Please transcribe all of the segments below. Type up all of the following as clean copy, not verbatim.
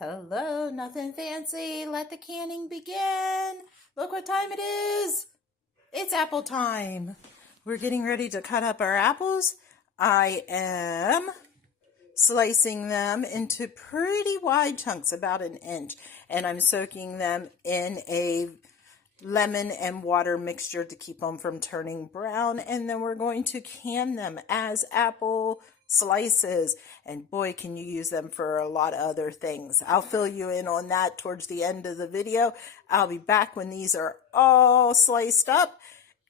Hello, nothing fancy. Let the canning begin. Look what time it is. It's apple time. We're getting ready to cut up our apples. I am slicing them into pretty wide chunks, about an inch, and I'm soaking them in a lemon and water mixture to keep them from turning brown, and then we're going to can them as apple slices, and boy, can you use them for a lot of other things. I'll fill you in on that towards the end of the video. I'll be back when these are all sliced up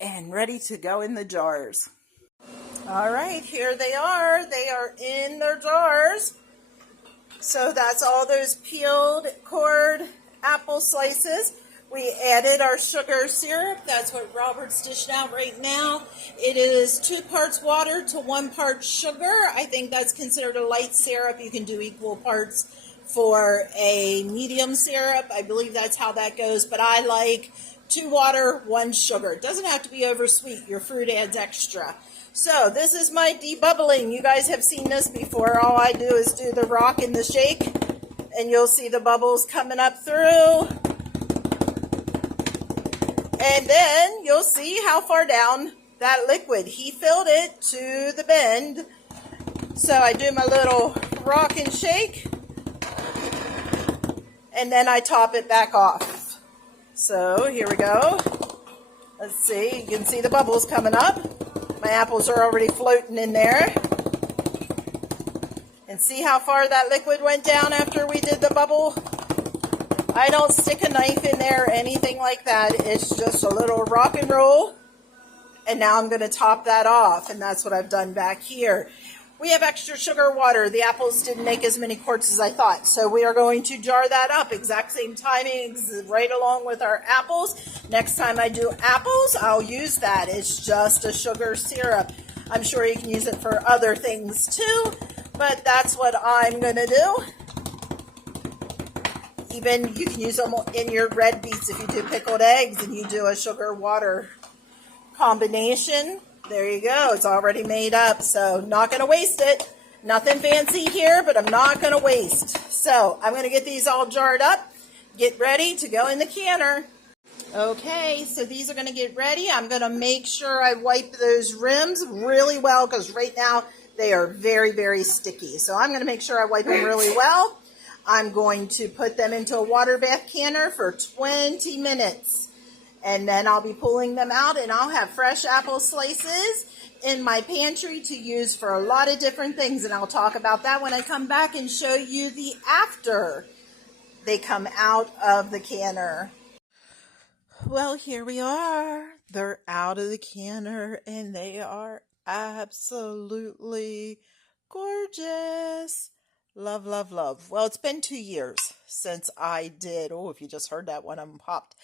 and ready to go in the jars. All right, here they are. They are in their jars. So that's all those peeled, cored apple slices. We added our sugar syrup. That's what Robert's dishing out right now. It is 2 parts water to 1 part sugar. I think that's considered a light syrup. You can do equal parts for a medium syrup. I believe that's how that goes. But I like 2 water, 1 sugar. It doesn't have to be over sweet. Your fruit adds extra. So this is my debubbling. You guys have seen this before. All I do is do the rock and the shake, and you'll see the bubbles coming up through. And then you'll see how far down that liquid. He filled it to the bend. So I do my little rock and shake, and then I top it back off. So here we go. Let's see. You can see the bubbles coming up. My apples are already floating in there. And see how far that liquid went down after we did the bubble? I don't stick a knife in there or anything like that. It's just a little rock and roll. And now I'm going to top that off. And that's what I've done back here. We have extra sugar water. The apples didn't make as many quarts as I thought. So we are going to jar that up. Exact same timing, right along with our apples. Next time I do apples, I'll use that. It's just a sugar syrup. I'm sure you can use it for other things too. But that's what I'm going to do. Even you can use them in your red beets if you do pickled eggs and you do a sugar water combination. There you go. It's already made up, so not going to waste it. Nothing fancy here, but I'm not going to waste. So I'm going to get these all jarred up, get ready to go in the canner. Okay, so these are going to get ready. I'm going to make sure I wipe those rims really well because right now they are very, very sticky. So I'm going to make sure I wipe them really well. I'm going to put them into a water bath canner for 20 minutes. And then I'll be pulling them out, and I'll have fresh apple slices in my pantry to use for a lot of different things. And I'll talk about that when I come back and show you the after they come out of the canner. Well, here we are. They're out of the canner, and they are absolutely gorgeous. Love, love, love. Well, it's been 2 years since I did. Oh, if you just heard that one, I'm popped.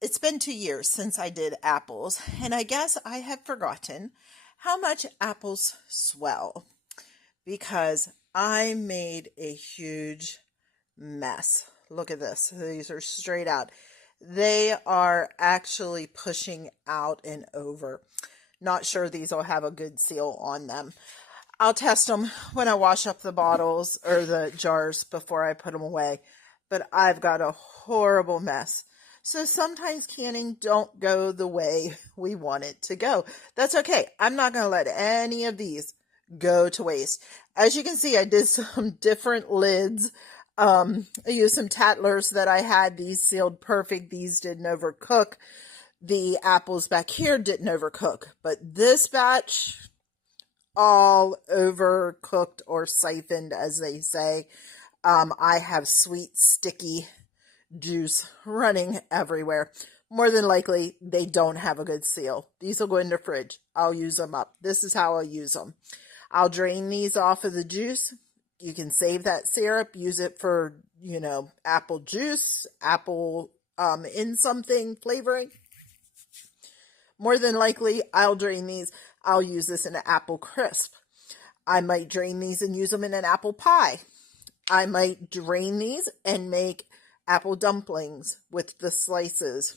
It's been 2 years since I did apples, and I guess I have forgotten how much apples swell because I made a huge mess. Look at this. These are straight out. They are actually pushing out and over. Not sure these will have a good seal on them. I'll test them when I wash up the bottles or the jars before I put them away. But I've got a horrible mess. So sometimes canning don't go the way we want it to go. That's okay. I'm not going to let any of these go to waste. As you can see, I did some different lids. I used some Tattlers that I had. These sealed perfect. These didn't overcook. The apples back here didn't overcook. But this batch all overcooked or siphoned, as they say. I have sweet, sticky juice running everywhere. More than likely, they don't have a good seal. These will go in the fridge. I'll use them up. This is how I'll use them. I'll drain these off of the juice. You can save that syrup, use it for, apple juice, apple in something flavoring. More than likely, I'll drain these. I'll use this in an apple crisp. I might drain these and use them in an apple pie. I might drain these and make apple dumplings with the slices.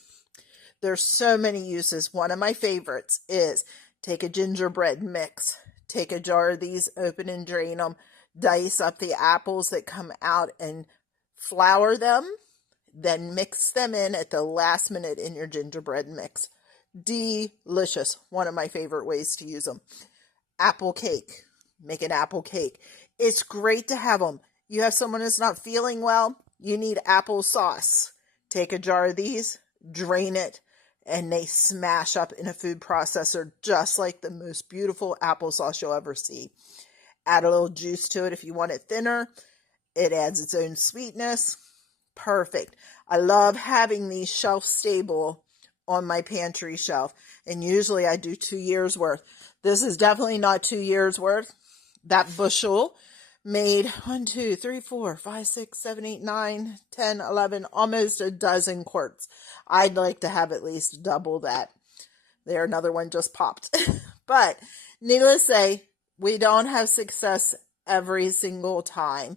There's so many uses. One of my favorites is take a gingerbread mix, take a jar of these, open and drain them, dice up the apples that come out and flour them, then mix them in at the last minute in your gingerbread mix. Delicious. One of my favorite ways to use them. Apple cake. Make an apple cake. It's great to have them. You have someone who's not feeling well, you need applesauce. Take a jar of these, drain it, and they smash up in a food processor just like the most beautiful applesauce you'll ever see. Add a little juice to it if you want it thinner. It adds its own sweetness. Perfect. I love having these shelf stable on my pantry shelf, and usually I do 2 years worth. This is definitely not 2 years worth. That bushel made 1, 2, 3, 4, 5, 6, 7, 8, 9, 10, 11, almost a dozen quarts. I'd like to have at least double that. There, another one just popped. But needless to say, we don't have success every single time.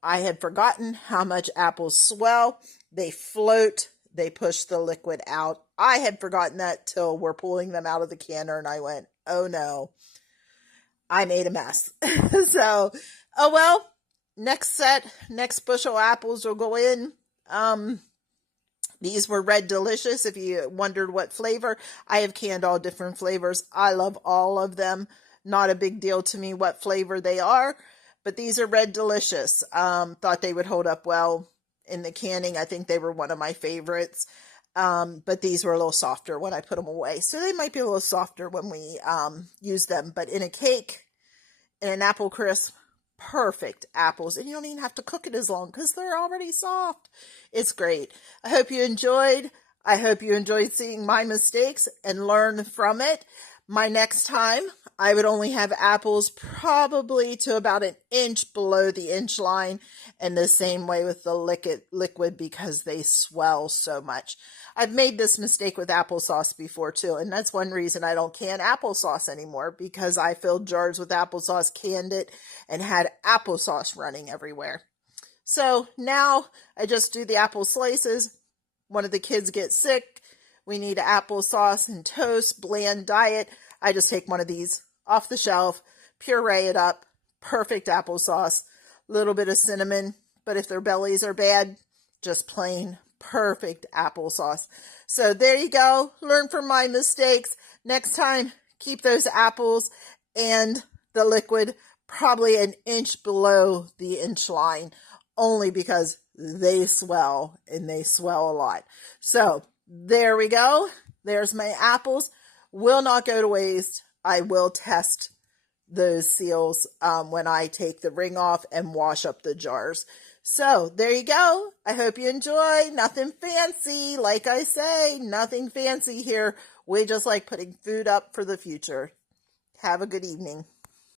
I had forgotten how much apples swell. They float. They push the liquid out. I had forgotten that till we're pulling them out of the canner, and I went, oh no, I made a mess. So, oh well, next bushel apples will go in. These were Red Delicious. If you wondered what flavor, I have canned all different flavors. I love all of them. Not a big deal to me what flavor they are, but these are Red Delicious. Thought they would hold up well in the canning. I think they were one of my favorites. But these were a little softer when I put them away. So they might be a little softer when we use them. But in a cake, in an apple crisp, perfect apples. And you don't even have to cook it as long because they're already soft. It's great. I hope you enjoyed. I hope you enjoyed seeing my mistakes and learn from it. My next time, I would only have apples probably to about an inch below the inch line, and the same way with the liquid because they swell so much. I've made this mistake with applesauce before too, and that's one reason I don't can applesauce anymore, because I filled jars with applesauce, canned it, and had applesauce running everywhere. So now I just do the apple slices. One of the kids gets sick. We need applesauce and toast, bland diet. I just take one of these off the shelf, puree it up, perfect applesauce, little bit of cinnamon, but if their bellies are bad, just plain perfect applesauce. So there you go. Learn from my mistakes. Next time, keep those apples and the liquid probably an inch below the inch line, only because they swell, and they swell a lot. So there we go. There's my apples. Will not go to waste. I will test those seals when I take the ring off and wash up the jars. So there you go. I hope you enjoy. Nothing fancy. Like I say, nothing fancy here. We just like putting food up for the future. Have a good evening.